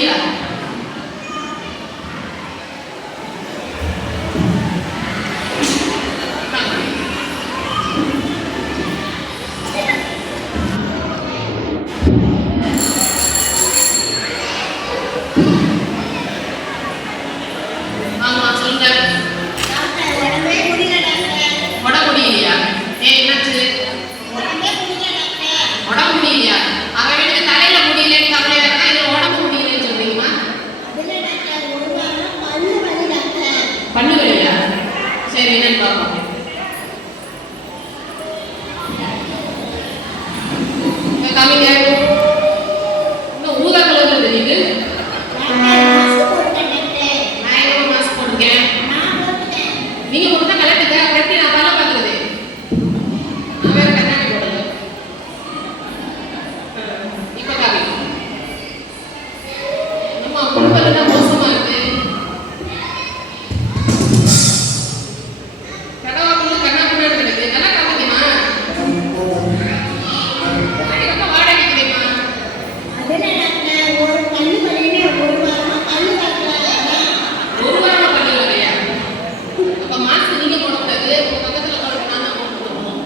முடியா? ஆமா சொல்லுங்க. உடம்பு முடியலையா? என்னாச்சு? உடம்பு முடியலையா? அவன் எனக்கு தலையில முடியலன்னு கவலையா இருக்கா, இது உடம்பு முடியலன்னு சொல்றீங்கம்மா? பல்லு வலியா? சரி என்னன்னு பார்ப்போம். கம்மிங்க. இன்னும் ஊதா கலர்ல தெரியுது. நான் எவ்வளோ மாஸ்க் போட்டிருக்கேன்? நீங்க போட்டா கலட்டுங்க, கட்டி நான் பல்ல பார்க்குறது. நான் வேற கண்ணாடி போடல. இப்போ காமி. அம்மா குடும்பம் தான் மோசமா இருக்கு. கடவா புல்லு கண்ணா புண்ணாடி கிடக்கு. நல்லா காமிக்குமா? ரொம்ப வாடகை கிடைக்குமா? ஒரு வாரமா பல்லு வரையா? அப்ப மாஸ்க் நீங்க போடக்கூடாது, உங்க பக்கத்துல நான் தான் போட்டுக்கணும்.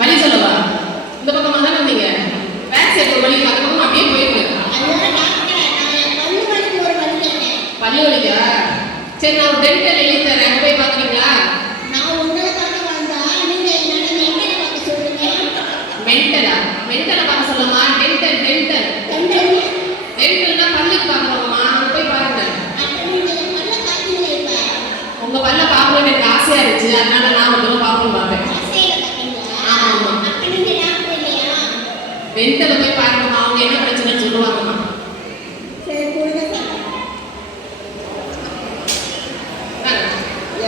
வழி சொல்லவா? இந்த பக்கமா தானே வந்தீங்க? பேக் சைடு ஒரு வழி, அந்த பக்கம் அப்படியே போயிருக்கு. பல்லு வலிக்கா? சரி நான் ஒரு டென்டல் எழுதி தரேன், போய் பார்க்குறீங்களா? மென்டலா? மென்டலை பார்க்க சொல்லமா? டென்டல் டென்டல் டென்டல்னா பல்லுக்கு பார்க்குறோம்மா, போய் பாருங்க. உங்க பல்ல பார்க்கணும்னு எனக்கு ஆசையா இருந்துச்சு, அதனால நான் ஒரு தடவை பார்க்கணும் பார்த்தேன். ஆமா ஆமா, டென்டலை போய் பாருங்கம்மா, அவங்க என்ன பிரச்சனைன்னு சொல்லுவாங்கம்மா.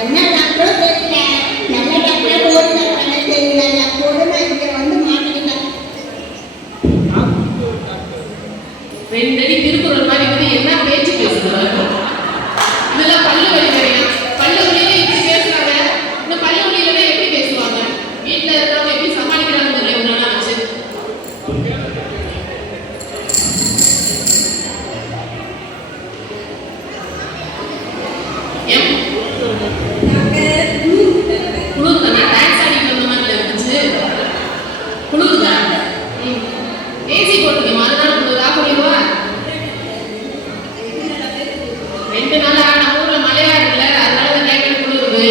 என்ன டாக்டரோ தெரியல, நல்ல டாக்டரா போடுறாங்க தெரியல, நான் போடுமா இங்க வந்து மாட்டிக்கிட்டேன். 2 அடி திருக்குறள் மாதிரி வந்து என்ன பேச்சு பேசுறாங்க? இதெல்லாம் பல்லு வலி வரையா? பல்லு வலியில எப்படி பேசுறாங்க? இன்னும் பல்லு வலியில எப்படி பேசுவாங்க? வீட்டுல இருக்கிறவங்க எப்படி சமாளிக்கிறாங்கன்னு தெரியல இவங்க எல்லாம் வச்சு. குளிர்தானா? டான்ஸ் ஆடிட்டு வந்த மாதிரி இருந்துச்சு. குளிர்தா? ஏசி போட்டுக்கமா, அதனால குளிரா? குளிர்வா? 2 நாளா நம்ம ஊர்ல மழையா இருக்குல்ல, அதனால தான் லைட்டா குளிருது.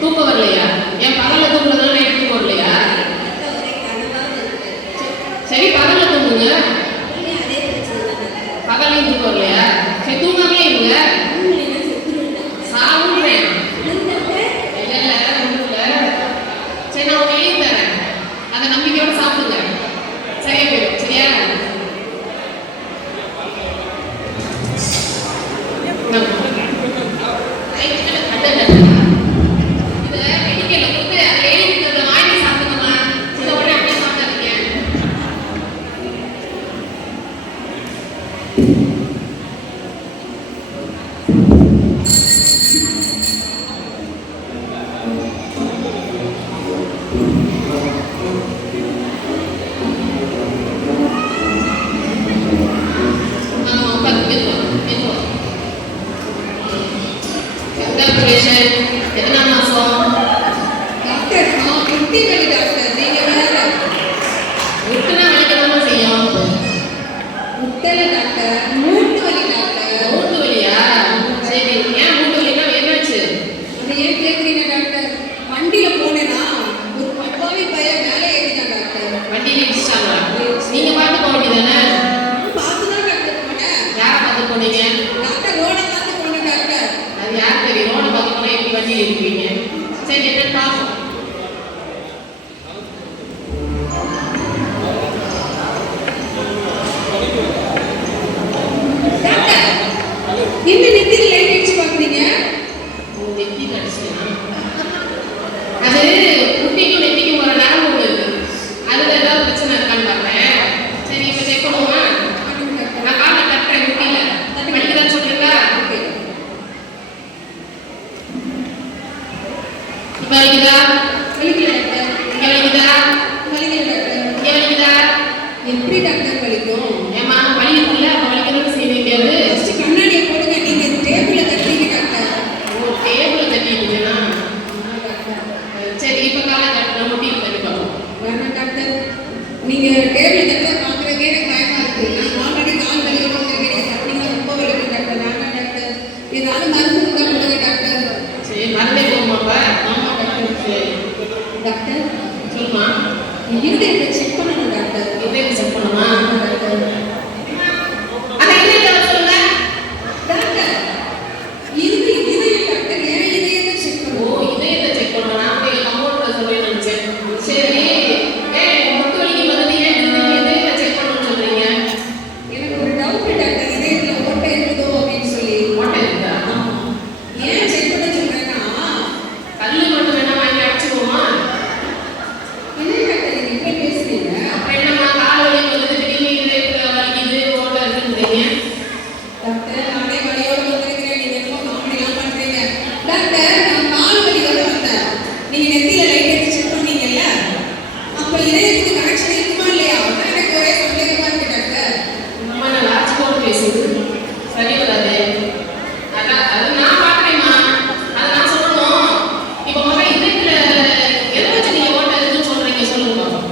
தூக்கம் வரலையா? ஏன் பகல்ல தூங்குறதுனால நைட் தூக்கம் வரலையா? சரி பகல்ல தூங்குங்க. பகல்லையும் தூக்கம் வரலையா? சரி தூங்காமலே இருங்க. சாவுன்றேன். இல்ல ஒன்றும் இல்லை. சரி நான் உங்க எழுதி தரேன், அதை நம்பிக்கையோட சாப்பிடுங்க, சரியா போயிடும். சரியா? இதை மெடிக்கல்ல கொடுத்து அதை எழுதி தரத வாங்கி சாப்பிடுங்கம்மா. இதை உடனே அப்படியே சாப்பிடாதீங்க. எத்தனை மாசம்? டாக்டர் நான் முட்டி வலி டாக்டர், நீங்க வேற. முட்டுனா வலிக்கதாமா செய்யும். முட்டல டாக்டர், மூட்டு வலி டாக்டர். மூட்டு வலியா? சரி ஏன் மூட்டு வலினா என்னாச்சு? அதை ஏன் கேட்குறீங்க டாக்டர்? வண்டியில போனேன்னா ஒரு பப்பாவி பையன் மேலே ஏறிட்டான் டாக்டர். வண்டியில இடிச்சிட்டாங்களா? நீங்க பார்த்து போக வேண்டியதானே? பார்த்துதான் டாக்டர் போனேன். யாரை பார்த்து போனீங்க? டாக்டர் ரோட பார்த்து போனேன் டாக்டர். அது யார் தெரியும்? ரோட பார்த்து போனா எப்படி வண்டியில் இருக்குவீங்க? சரி என்னன்னு பார்ப்போம். டாக்டர் என்ன நெத்தியில லைட் அடிச்சு பார்க்குறீங்க? நெத்தியில் அடிச்சுனா அது முட்டிக்கும் நெத்திக்கும் ஒரு நரம்பு ஒன்று இருக்கு, அதுல ஏதாவது பிரச்சனை இருக்கான்னு பார்ப்பேன். சரி இப்போ செக் பண்ணுவோமா? நான் காலை தட்டுறேன், முட்டியில வலிக்குதான்னு சொல்றீங்களா? இப்போ வலிக்குதா? வலிக்கல டாக்டர். இங்க வலிக்குதா? வலிக்கல டாக்டர். இங்க வலிக்குதா? எப்படி டாக்டர் வலிக்கும்? ஏம்மா வலிக்குதுல்ல, அப்ப வலிக்கணும்னு செய்ய வேண்டியது. ஃபர்ஸ்ட் கண்ணாடியை போடுங்க. நீங்க டேபிள்ல தட்டுறீங்க டாக்டர். ஓ, டேபிள் தட்டிட்டீங்கன்னா ஆமா டாக்டர். சரி, இப்ப காலை கட்டணும், முட்டிட்டு தட்டி பார்ப்போம். வேணாம் டாக்டர். நீங்க டேபிள் தட்டுறத பார்க்கறதுக்கே எனக்கு பயமா இருக்கு. நான் ஆல்ரெடி கால் வலி வச்சிருக்கேன். நீங்க தட்டினா ரொம்ப வலிக்கும் டாக்டர். வேணாம் டாக்டர். ஏதாவது மருந்து இருந்தா கொடுங்க டாக்டர். சரி, மறந்தே போகுமாப்பா? ஆமா டாக்டர். சரி, டாக்டர் சொல்லுமா. இருதயத்தை செக் பண்ணணும் டாக்டர். இதயம் செக் பண்ணுமா? ஆமா டாக்டர். அந்த இதயத்தை சொல்லுங்க. டாக்டர் இதயம் டாக்டர். ஏன் இதயத்தை செக் ஓ, பண்ணணும்? இதயத்தை செக் பண்ணணும். நான் போய் கம்ப்யூட்டர்ல சொல்றேன்னு நினைச்சேன். சரி, முட்டு வலிக்கு பதில் ஏன் இதயத்தை செக் பண்ணணும்னு சொல்றீங்க? எனக்கு ஒரு டவுட் டாக்டர். இதயத்துல ஓட்டை இருக்குதோ அப்படின்னு சொல்லி. ஓட்டை இருக்குதா? ஆமா. ஏன் செக் பண்ண சொல்றேன்னா, கல்லு மட்டும் வேணா வாங்கி அடிச்சுக்குவோமா? என்ன டாக்டர் நீங்க இப்படி பேசுறீங்க? அப்புறம் என்னம்மா கால் வலி வருது, திடீர்னு இதயத்துல வலிக்குது, ஓட்டை இருக்குன்றீங்க. டாக்டர் நானே வலியோட வந்திருக்கிறேன். நீங்க என்னமோ காமெடிலாம் பண்றீங்க. டாக்டர் நான் கால் வலியோட வந்தேன். நீங்க நெத்தியில லைட் அடிச்சு செக் பண்ணீங்கல்ல, அப்ப இதயத்துக்கு கனெக்ஷன் இருக்குமா இல்லையா? அதான் எனக்கு ஒரே சந்தேகமா இருக்கு டாக்டர். அம்மா நான் லாஸ்ட் போட்டு பேசுது சரி வராது. அதான் அது நான் பார்க்குறேம்மா, அதை நான் சொல்லணும். இப்போ முதல்ல இதயத்துல எதை வச்சு நீங்க ஓட்டை இருக்குன்னு சொல்றீங்க, சொல்லுங்க பாப்போம்.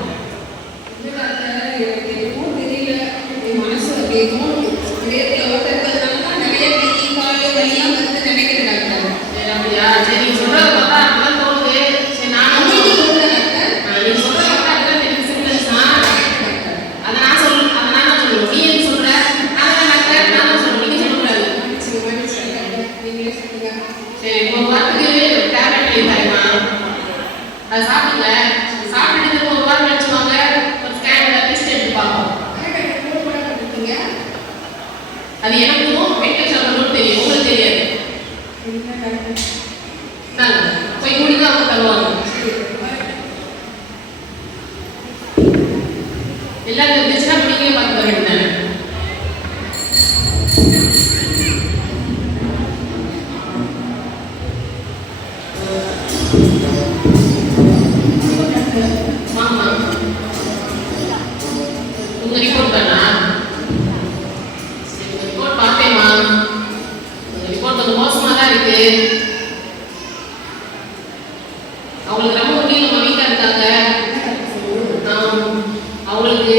இல்ல டாக்டர், எனக்கு என்னமோ தெரியல. என் மனசு அப்படியே தோணுது. இதயத்துல ஓட்டை இருக்கிறதுனால தான் நிறைய கை கால் வலிலாம் வருதுன்னு நினைக்கிறேன் டாக்டர். சரி, அப்படியா? சரி, நீங்க சொல்றத பார்த்தா அப்படிதான் தோணுது. சரி, நானும் உங்களுக்கு தோணுதா டாக்டர்? நீங்க சொல்றத பார்த்தா அப்படிதான் எனக்கு சிம்டம்ஸ் தான். அதை நான் தான் சொல்லணும். நீ எது சொல்ற? நான் தான் சொல்லணும். நீங்க சொல்லக்கூடாது. மன்னிச்சு டாக்டர். நீங்களே சொல்லுங்க. சரி, இப்போ ஒரு வாரத்துக்கு டேப்லெட் எழுதாருமா, அதை சாப்பிடுங்க. சாப்பிட்டுட்டு திரும்ப ஒரு வாரம் கழிச்சு வாங்க, ஒரு ஸ்கேன் டெஸ்ட் எடுத்து பார்ப்போம். அது எனக்கும் வெயிட் சாப்பிடணும்னு தெரியும், உங்களுக்கு தெரியாது. நாங்க போய் முடிக்க அவங்க தருவாங்க. எல்லாம் தெரிஞ்சுன்னா நீங்களே பார்த்து தர வேண்டியதானே. ஆமா, உங்க ரிப்போர்ட் தானா? சரி, உங்க ரிப்போர்ட் பார்த்தேம்மா. உங்க ரிப்போர்ட் கொஞ்சம் மோசமா தான் இருக்கு. அவங்களுக்கு ரொம்ப முடியல, வீக்கா இருக்காங்க. அவங்களுக்கு